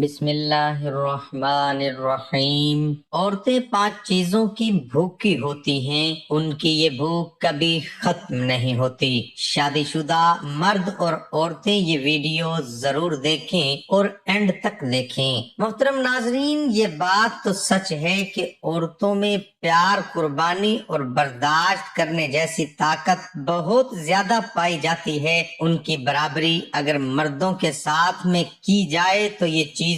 بسم اللہ الرحمن الرحیم۔ عورتیں 5 چیزوں کی بھوکی ہوتی ہیں، ان کی یہ بھوک کبھی ختم نہیں ہوتی۔ شادی شدہ مرد اور عورتیں یہ ویڈیو ضرور دیکھیں اور اینڈ تک دیکھیں۔ محترم ناظرین، یہ بات تو سچ ہے کہ عورتوں میں پیار، قربانی اور برداشت کرنے جیسی طاقت بہت زیادہ پائی جاتی ہے۔ ان کی برابری اگر مردوں کے ساتھ میں کی جائے تو یہ چیزیں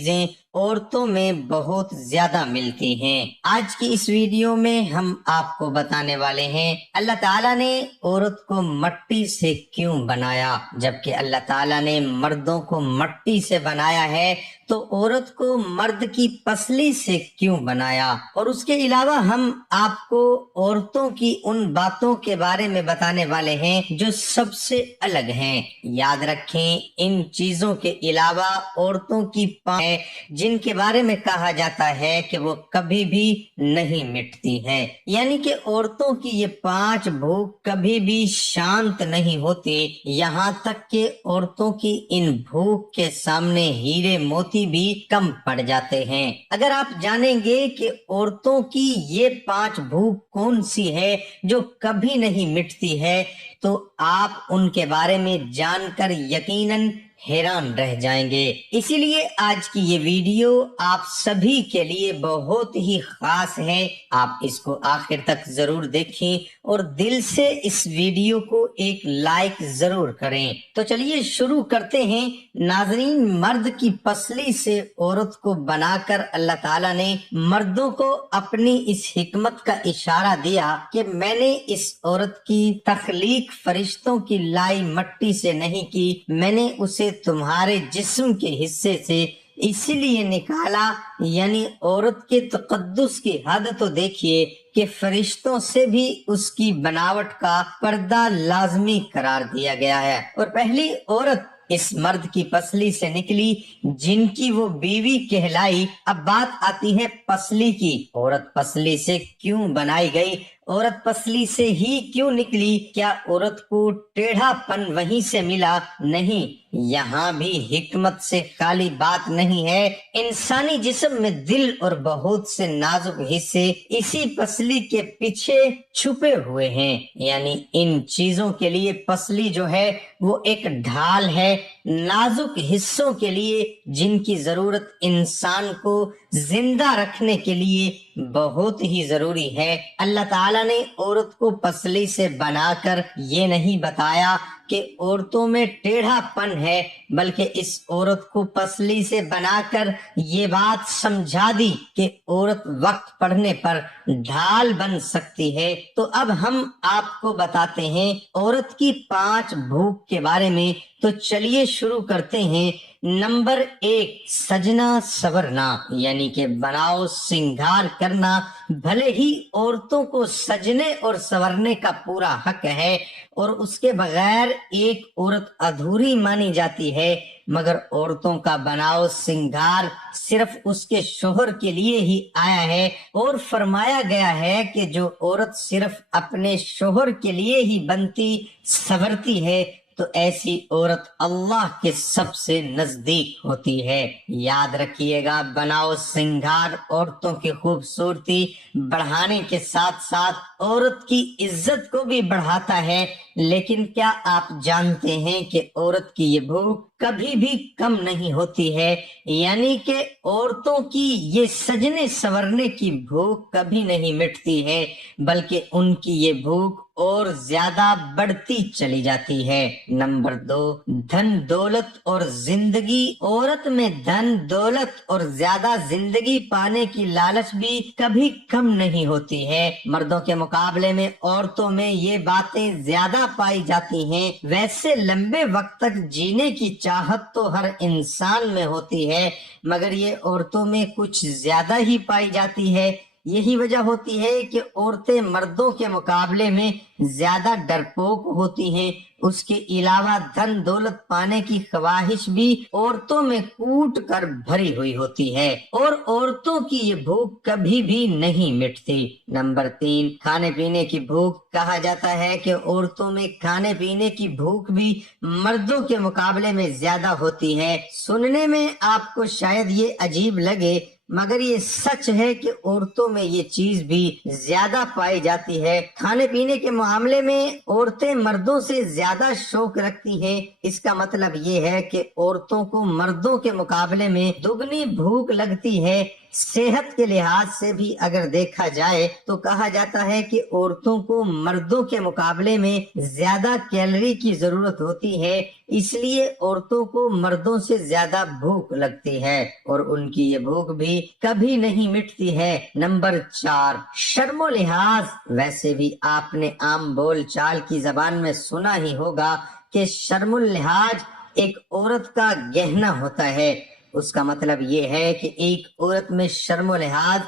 عورتوں میں بہت زیادہ ملتی ہیں۔ آج کی اس ویڈیو میں ہم آپ کو بتانے والے ہیں اللہ تعالیٰ نے عورت کو مٹی سے کیوں بنایا، جبکہ اللہ تعالیٰ نے مردوں کو مٹی سے بنایا ہے تو عورت کو مرد کی پسلی سے کیوں بنایا۔ اور اس کے علاوہ ہم آپ کو عورتوں کی ان باتوں کے بارے میں بتانے والے ہیں جو سب سے الگ ہیں۔ یاد رکھیں، ان چیزوں کے علاوہ عورتوں کی 5 جن کے بارے میں کہا جاتا ہے کہ وہ کبھی بھی نہیں مٹتی ہیں، یعنی کہ عورتوں کی یہ 5 بھوک کبھی بھی شانت نہیں ہوتی، یہاں تک کہ عورتوں کی ان بھوک کے سامنے ہیرے موتی بھی کم پڑ جاتے ہیں۔ اگر آپ جانیں گے کہ عورتوں کی یہ 5 بھوک کون سی ہے جو کبھی نہیں مٹتی ہے تو آپ ان کے بارے میں جان کر یقیناً حیران رہ جائیں گے۔ اسی لیے آج کی یہ ویڈیو آپ سبھی کے لیے بہت ہی خاص ہے۔ آپ اس کو آخر تک ضرور دیکھیں اور دل سے اس ویڈیو کو ایک لائک ضرور کریں۔ تو چلیے شروع کرتے ہیں۔ ناظرین، مرد کی پسلی سے عورت کو بنا کر اللہ تعالیٰ نے مردوں کو اپنی اس حکمت کا اشارہ دیا کہ میں نے اس عورت کی تخلیق فرشتوں کی لائی مٹی سے نہیں کی، میں نے اسے تمہارے جسم کے حصے سے اسی لیے نکالا۔ یعنی عورت کے تقدس کی حد تو دیکھیے کہ فرشتوں سے بھی اس کی بناوٹ کا پردہ لازمی قرار دیا گیا ہے، اور پہلی عورت اس مرد کی پسلی سے نکلی جن کی وہ بیوی کہلائی۔ اب بات آتی ہے پسلی کی۔ عورت پسلی سے کیوں بنائی گئی؟ عورت پسلی سے ہی کیوں نکلی؟ کیا عورت کو ٹیڑھا پن وہیں سے ملا؟ نہیں، یہاں بھی حکمت سے خالی بات نہیں ہے۔ انسانی جسم میں دل اور بہت سے نازک حصے اسی پسلی کے پیچھے چھپے ہوئے ہیں، یعنی ان چیزوں کے لیے پسلی جو ہے وہ ایک ڈھال ہے، نازک حصوں کے لیے جن کی ضرورت انسان کو زندہ رکھنے کے لیے بہت ہی ضروری ہے۔ اللہ تعالیٰ نے عورت کو پسلی سے بنا کر یہ نہیں بتایا کہ عورتوں میں ٹیڑھا پن ہے، بلکہ اس عورت کو پسلی سے بنا کر یہ بات سمجھا دی کہ عورت وقت پڑنے پر ڈھال بن سکتی ہے۔ تو اب ہم آپ کو بتاتے ہیں عورت کی 5 بھوک کے بارے میں۔ تو چلیے شروع کرتے ہیں۔ نمبر 1، سجنا سورنا، یعنی کہ بناؤ سنگھار کرنا۔ بھلے ہی عورتوں کو سجنے اور سورنے کا پورا حق ہے اور اس کے بغیر ایک عورت ادھوری مانی جاتی ہے، مگر عورتوں کا بناؤ سنگھار صرف اس کے شوہر کے لیے ہی آیا ہے، اور فرمایا گیا ہے کہ جو عورت صرف اپنے شوہر کے لیے ہی بنتی سنورتی ہے تو ایسی عورت اللہ کے سب سے نزدیک ہوتی ہے۔ یاد رکھیے گا، بناؤ سنگھار عورتوں کی خوبصورتی بڑھانے کے ساتھ ساتھ عورت کی عزت کو بھی بڑھاتا ہے۔ لیکن کیا آپ جانتے ہیں کہ عورت کی یہ بھوک کبھی بھی کم نہیں ہوتی ہے؟ یعنی کہ عورتوں کی یہ سجنے سورنے کی بھوک کبھی نہیں مٹتی ہے، بلکہ ان کی یہ بھوک اور زیادہ بڑھتی چلی جاتی ہے۔ نمبر 2، دھن دولت اور زندگی۔ عورت میں دھن دولت اور زیادہ زندگی پانے کی لالچ بھی کبھی کم نہیں ہوتی ہے۔ مردوں کے مقابلے میں عورتوں میں یہ باتیں زیادہ پائی جاتی ہیں۔ ویسے لمبے وقت تک جینے کی چاہت تو ہر انسان میں ہوتی ہے، مگر یہ عورتوں میں کچھ زیادہ ہی پائی جاتی ہے۔ یہی وجہ ہوتی ہے کہ عورتیں مردوں کے مقابلے میں زیادہ ڈرپوک ہوتی ہیں۔ اس کے علاوہ دھن دولت پانے کی خواہش بھی عورتوں میں کوٹ کر بھری ہوئی ہوتی ہے اور عورتوں کی یہ بھوک کبھی بھی نہیں مٹتی۔ نمبر 3، کھانے پینے کی بھوک۔ کہا جاتا ہے کہ عورتوں میں کھانے پینے کی بھوک بھی مردوں کے مقابلے میں زیادہ ہوتی ہے۔ سننے میں آپ کو شاید یہ عجیب لگے مگر یہ سچ ہے کہ عورتوں میں یہ چیز بھی زیادہ پائی جاتی ہے۔ کھانے پینے کے معاملے میں عورتیں مردوں سے زیادہ شوق رکھتی ہیں۔ اس کا مطلب یہ ہے کہ عورتوں کو مردوں کے مقابلے میں دگنی بھوک لگتی ہے۔ صحت کے لحاظ سے بھی اگر دیکھا جائے تو کہا جاتا ہے کہ عورتوں کو مردوں کے مقابلے میں زیادہ کیلوری کی ضرورت ہوتی ہے، اس لیے عورتوں کو مردوں سے زیادہ بھوک لگتی ہے اور ان کی یہ بھوک بھی کبھی نہیں مٹتی ہے۔ نمبر 4، شرم و لحاظ۔ ویسے بھی آپ نے عام بول چال کی زبان میں سنا ہی ہوگا کہ شرم اللحاظ ایک عورت کا گہنا ہوتا ہے۔ اس کا مطلب یہ ہے کہ ایک عورت میں شرم و لحاظ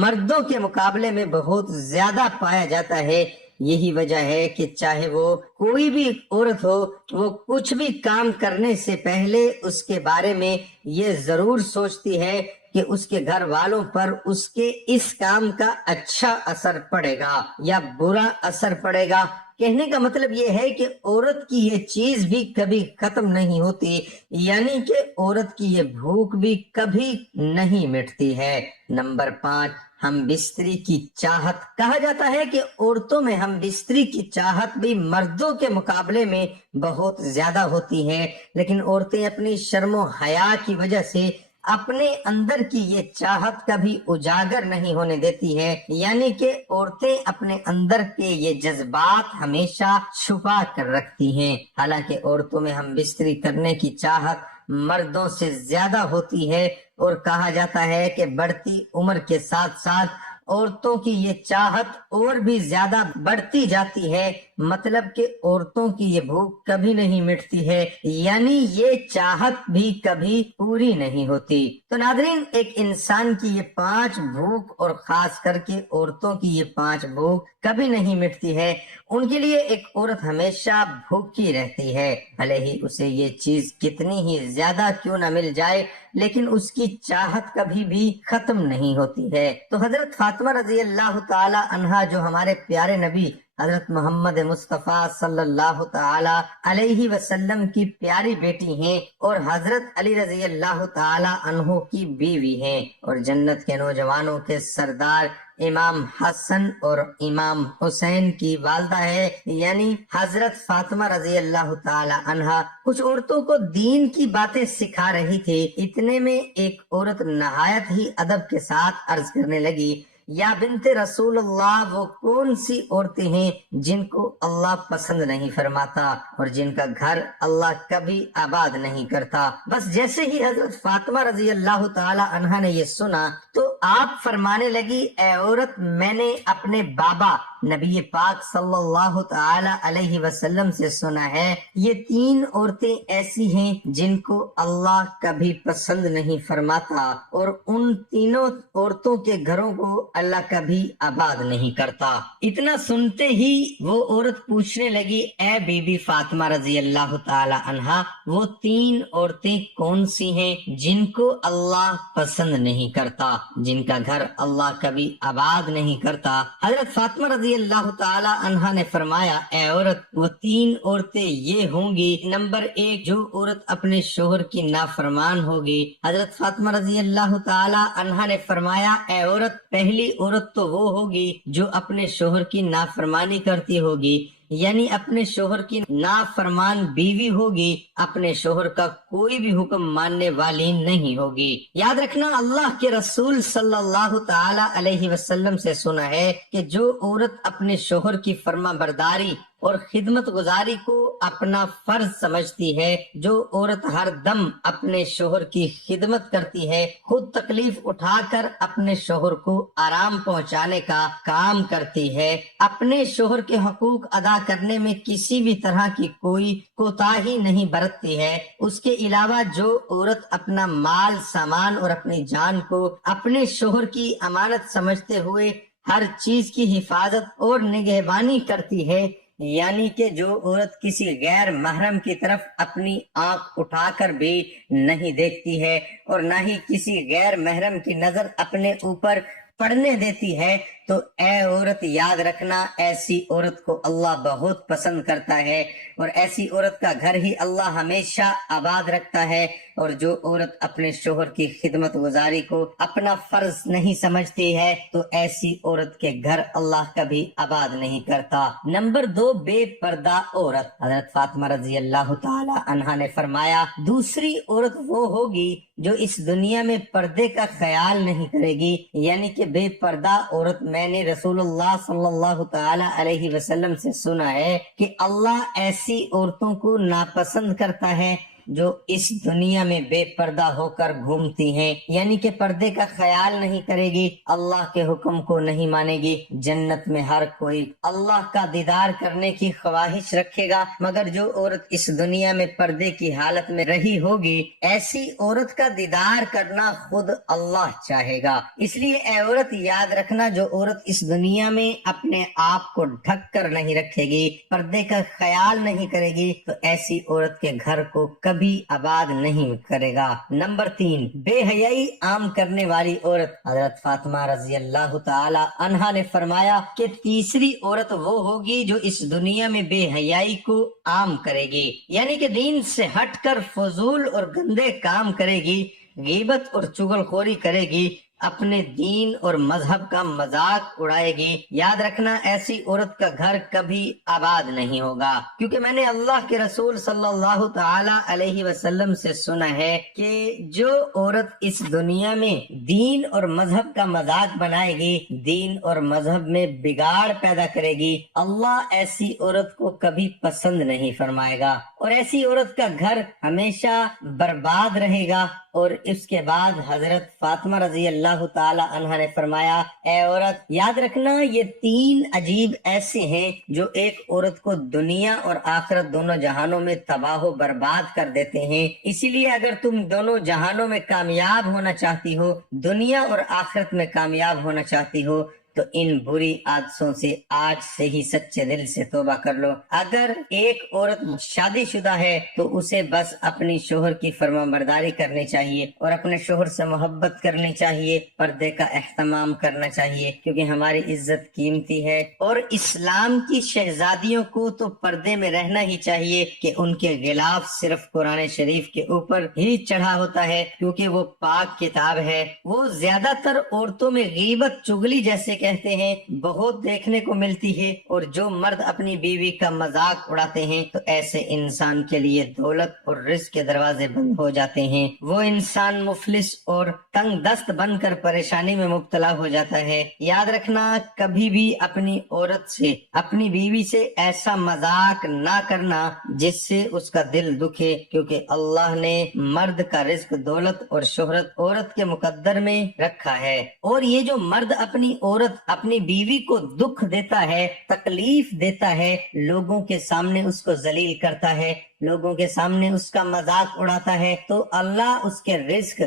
مردوں کے مقابلے میں بہت زیادہ پایا جاتا ہے۔ یہی وجہ ہے کہ چاہے وہ کوئی بھی عورت ہو، وہ کچھ بھی کام کرنے سے پہلے اس کے بارے میں یہ ضرور سوچتی ہے کہ اس کے گھر والوں پر اس کے اس کام کا اچھا اثر پڑے گا یا برا اثر پڑے گا۔ کہنے کا مطلب یہ ہے کہ عورت کی یہ چیز بھی کبھی ختم نہیں ہوتی، یعنی کہ عورت کی یہ بھوک بھی کبھی نہیں مٹتی ہے۔ نمبر 5، ہم بستری کی چاہت۔ کہا جاتا ہے کہ عورتوں میں ہم بستری کی چاہت بھی مردوں کے مقابلے میں بہت زیادہ ہوتی ہے، لیکن عورتیں اپنی شرم و حیا کی وجہ سے اپنے اندر کی یہ چاہت کبھی اجاگر نہیں ہونے دیتی ہے، یعنی کہ عورتیں اپنے اندر کے یہ جذبات ہمیشہ چھپا کر رکھتی ہیں۔ حالانکہ عورتوں میں ہم بستری کرنے کی چاہت مردوں سے زیادہ ہوتی ہے اور کہا جاتا ہے کہ بڑھتی عمر کے ساتھ ساتھ عورتوں کی یہ چاہت اور بھی زیادہ بڑھتی جاتی ہے، مطلب کہ عورتوں کی یہ بھوک کبھی نہیں مٹتی ہے، یعنی یہ چاہت بھی کبھی پوری نہیں ہوتی۔ تو ناظرین، ایک انسان کی یہ 5 بھوک اور خاص کر کے عورتوں کی یہ 5 بھوک کبھی نہیں مٹتی ہے۔ ان کے لیے ایک عورت ہمیشہ بھوکی رہتی ہے، بھلے ہی اسے یہ چیز کتنی ہی زیادہ کیوں نہ مل جائے، لیکن اس کی چاہت کبھی بھی ختم نہیں ہوتی ہے۔ تو حضرت فاطمہ رضی اللہ تعالی عنہا جو ہمارے پیارے نبی حضرت محمد مصطفیٰ صلی اللہ تعالی علیہ وسلم کی پیاری بیٹی ہیں اور حضرت علی رضی اللہ تعالی عنہ کی بیوی ہیں اور جنت کے نوجوانوں کے سردار امام حسن اور امام حسین کی والدہ ہے، یعنی حضرت فاطمہ رضی اللہ تعالی عنہا کچھ عورتوں کو دین کی باتیں سکھا رہی تھی۔ اتنے میں ایک عورت نہایت ہی ادب کے ساتھ عرض کرنے لگی، یا بنت رسول اللہ، وہ کون سی عورتیں ہیں جن کو اللہ پسند نہیں فرماتا اور جن کا گھر اللہ کبھی آباد نہیں کرتا؟ بس جیسے ہی حضرت فاطمہ رضی اللہ تعالی عنہا نے یہ سنا تو آپ فرمانے لگی، اے عورت، میں نے اپنے بابا نبی پاک صلی اللہ تعالی علیہ وسلم سے سنا ہے، یہ 3 عورتیں ایسی ہیں جن کو اللہ کبھی پسند نہیں فرماتا اور ان تینوں عورتوں کے گھروں کو اللہ کبھی آباد نہیں کرتا۔ اتنا سنتے ہی وہ عورت پوچھنے لگی، اے بی بی فاطمہ رضی اللہ تعالی عنہا، وہ 3 عورتیں کون سی ہیں جن کو اللہ پسند نہیں کرتا، جن کا گھر اللہ کبھی آباد نہیں کرتا؟ حضرت فاطمہ رضی اللہ تعالی عنہا نے فرمایا، اے عورت، وہ 3 عورتیں یہ ہوں گی، نمبر 1، جو عورت اپنے شوہر کی نافرمان ہوگی۔ حضرت فاطمہ رضی اللہ تعالی عنہا نے فرمایا، اے عورت، پہلی عورت تو وہ ہوگی جو اپنے شوہر کی نافرمانی کرتی ہوگی، یعنی اپنے شوہر کی نافرمان بیوی ہوگی، اپنے شوہر کا کوئی بھی حکم ماننے والی نہیں ہوگی۔ یاد رکھنا، اللہ کے رسول صلی اللہ تعالی علیہ وسلم سے سنا ہے کہ جو عورت اپنے شوہر کی فرما برداری اور خدمت گزاری کو اپنا فرض سمجھتی ہے، جو عورت ہر دم اپنے شوہر کی خدمت کرتی ہے، خود تکلیف اٹھا کر اپنے شوہر کو آرام پہنچانے کا کام کرتی ہے، اپنے شوہر کے حقوق ادا کرنے میں کسی بھی طرح کی کوئی کوتاہی نہیں برتتی ہے، اس کے علاوہ جو عورت اپنا مال سامان اور اپنی جان کو اپنے شوہر کی امانت سمجھتے ہوئے ہر چیز کی حفاظت اور نگہبانی کرتی ہے، یعنی کہ جو عورت کسی غیر محرم کی طرف اپنی آنکھ اٹھا کر بھی نہیں دیکھتی ہے اور نہ ہی کسی غیر محرم کی نظر اپنے اوپر پڑنے دیتی ہے، تو اے عورت یاد رکھنا، ایسی عورت کو اللہ بہت پسند کرتا ہے اور ایسی عورت کا گھر ہی اللہ ہمیشہ آباد رکھتا ہے۔ اور جو عورت اپنے شوہر کی خدمت گزاری کو اپنا فرض نہیں سمجھتی ہے تو ایسی عورت کے گھر اللہ کبھی آباد نہیں کرتا۔ نمبر 2، بے پردہ عورت۔ حضرت فاطمہ رضی اللہ تعالی عنہا نے فرمایا، دوسری عورت وہ ہوگی جو اس دنیا میں پردے کا خیال نہیں کرے گی، یعنی کہ بے پردہ عورت۔ میں نے رسول اللہ صلی اللہ تعالی علیہ وسلم سے سنا ہے کہ اللہ ایسی عورتوں کو ناپسند کرتا ہے جو اس دنیا میں بے پردہ ہو کر گھومتی ہیں، یعنی کہ پردے کا خیال نہیں کرے گی، اللہ کے حکم کو نہیں مانے گی۔ جنت میں ہر کوئی اللہ کا دیدار کرنے کی خواہش رکھے گا، مگر جو عورت اس دنیا میں پردے کی حالت میں رہی ہوگی، ایسی عورت کا دیدار کرنا خود اللہ چاہے گا۔ اس لیے اے عورت یاد رکھنا، جو عورت اس دنیا میں اپنے آپ کو ڈھک کر نہیں رکھے گی، پردے کا خیال نہیں کرے گی، تو ایسی عورت کے گھر کو کبھی آباد نہیں کرے گا۔ نمبر 3، بے حیائی عام کرنے والی عورت۔ حضرت فاطمہ رضی اللہ تعالی عنہا نے فرمایا کہ تیسری عورت وہ ہوگی جو اس دنیا میں بے حیائی کو عام کرے گی، یعنی کہ دین سے ہٹ کر فضول اور گندے کام کرے گی، غیبت اور چغل خوری کرے گی، اپنے دین اور مذہب کا مذاق اڑائے گی۔ یاد رکھنا، ایسی عورت کا گھر کبھی آباد نہیں ہوگا، کیونکہ میں نے اللہ کے رسول صلی اللہ تعالی علیہ وسلم سے سنا ہے کہ جو عورت اس دنیا میں دین اور مذہب کا مذاق بنائے گی، دین اور مذہب میں بگاڑ پیدا کرے گی، اللہ ایسی عورت کو کبھی پسند نہیں فرمائے گا اور ایسی عورت کا گھر ہمیشہ برباد رہے گا۔ اور اس کے بعد حضرت فاطمہ رضی اللہ تعالی عنہ نے فرمایا، اے عورت یاد رکھنا، یہ 3 عجیب ایسے ہیں جو ایک عورت کو دنیا اور آخرت دونوں جہانوں میں تباہ و برباد کر دیتے ہیں۔ اسی لیے اگر تم دونوں جہانوں میں کامیاب ہونا چاہتی ہو، دنیا اور آخرت میں کامیاب ہونا چاہتی ہو، تو ان بری عادتوں سے آج سے ہی سچے دل سے توبہ کر لو۔ اگر ایک عورت شادی شدہ ہے تو اسے بس اپنی شوہر کی فرما برداری کرنی چاہیے اور اپنے شوہر سے محبت کرنی چاہیے، پردے کا اہتمام کرنا چاہیے، کیونکہ ہماری عزت قیمتی ہے۔ اور اسلام کی شہزادیوں کو تو پردے میں رہنا ہی چاہیے کہ ان کے غلاف صرف قرآن شریف کے اوپر ہی چڑھا ہوتا ہے، کیونکہ وہ پاک کتاب ہے۔ وہ زیادہ تر عورتوں میں غیبت، چغلی جیسے کہتے ہیں بہت دیکھنے کو ملتی ہے، اور جو مرد اپنی بیوی کا مذاق اڑاتے ہیں تو ایسے انسان کے لیے دولت اور رزق کے دروازے بند ہو جاتے ہیں، وہ انسان مفلس اور تنگ دست بن کر پریشانی میں مبتلا ہو جاتا ہے۔ یاد رکھنا، کبھی بھی اپنی عورت سے، اپنی بیوی سے ایسا مذاق نہ کرنا جس سے اس کا دل دکھے، کیونکہ اللہ نے مرد کا رزق، دولت اور شہرت عورت کے مقدر میں رکھا ہے، اور یہ جو مرد اپنی عورت، اپنی بیوی کو دکھ دیتا ہے، تکلیف دیتا ہے، لوگوں کے سامنے اس کو ذلیل کرتا ہے، لوگوں کے سامنے اس کا مذاق اڑاتا ہے، تو اللہ اس کے رزق،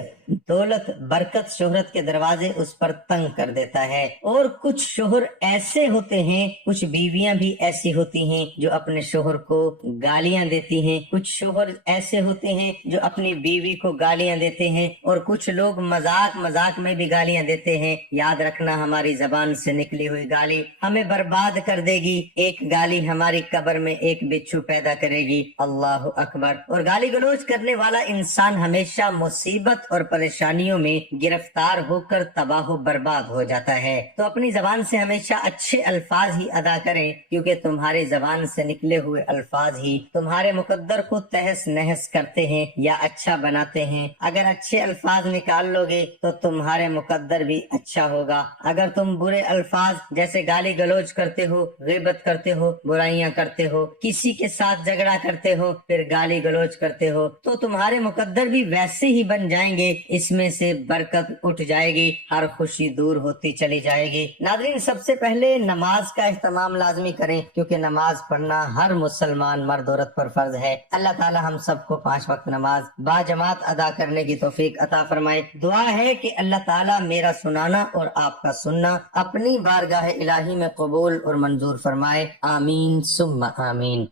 دولت، برکت، شہرت کے دروازے اس پر تنگ کر دیتا ہے۔ اور کچھ شوہر ایسے ہوتے ہیں، کچھ بیویاں بھی ایسی ہوتی ہیں جو اپنے شوہر کو گالیاں دیتی ہیں، کچھ شوہر ایسے ہوتے ہیں جو اپنی بیوی کو گالیاں دیتے ہیں، اور کچھ لوگ مذاق میں بھی گالیاں دیتے ہیں۔ یاد رکھنا، ہماری زبان سے نکلی ہوئی گالی ہمیں برباد کر دے گی، ایک گالی ہماری قبر میں ایک بچھو پیدا کرے گی۔ اللہ اکبر۔ اور گالی گلوچ کرنے والا انسان ہمیشہ مصیبت اور پریشانیوں میں گرفتار ہو کر تباہ و برباد ہو جاتا ہے۔ تو اپنی زبان سے ہمیشہ اچھے الفاظ ہی ادا کریں، کیونکہ تمہاری زبان سے نکلے ہوئے الفاظ ہی تمہارے مقدر کو تہس نہس کرتے ہیں یا اچھا بناتے ہیں۔ اگر اچھے الفاظ نکال لو گے تو تمہارے مقدر بھی اچھا ہوگا۔ اگر تم برے الفاظ جیسے گالی گلوچ کرتے ہو، غیبت کرتے ہو، برائیاں کرتے ہو، کسی کے ساتھ جھگڑا کرتے ہو، پھر گالی گلوچ کرتے ہو تو تمہارے مقدر بھی ویسے ہی بن جائیں گے، اس میں سے برکت اٹھ جائے گی، ہر خوشی دور ہوتی چلی جائے گی۔ ناظرین، سب سے پہلے نماز کا اہتمام لازمی کریں، کیونکہ نماز پڑھنا ہر مسلمان مرد عورت پر فرض ہے۔ اللہ تعالی ہم سب کو 5 وقت نماز با جماعت ادا کرنے کی توفیق عطا فرمائے۔ دعا ہے کہ اللہ تعالی میرا سنانا اور آپ کا سننا اپنی بارگاہ الہی میں قبول اور منظور فرمائے، آمین ثم آمین۔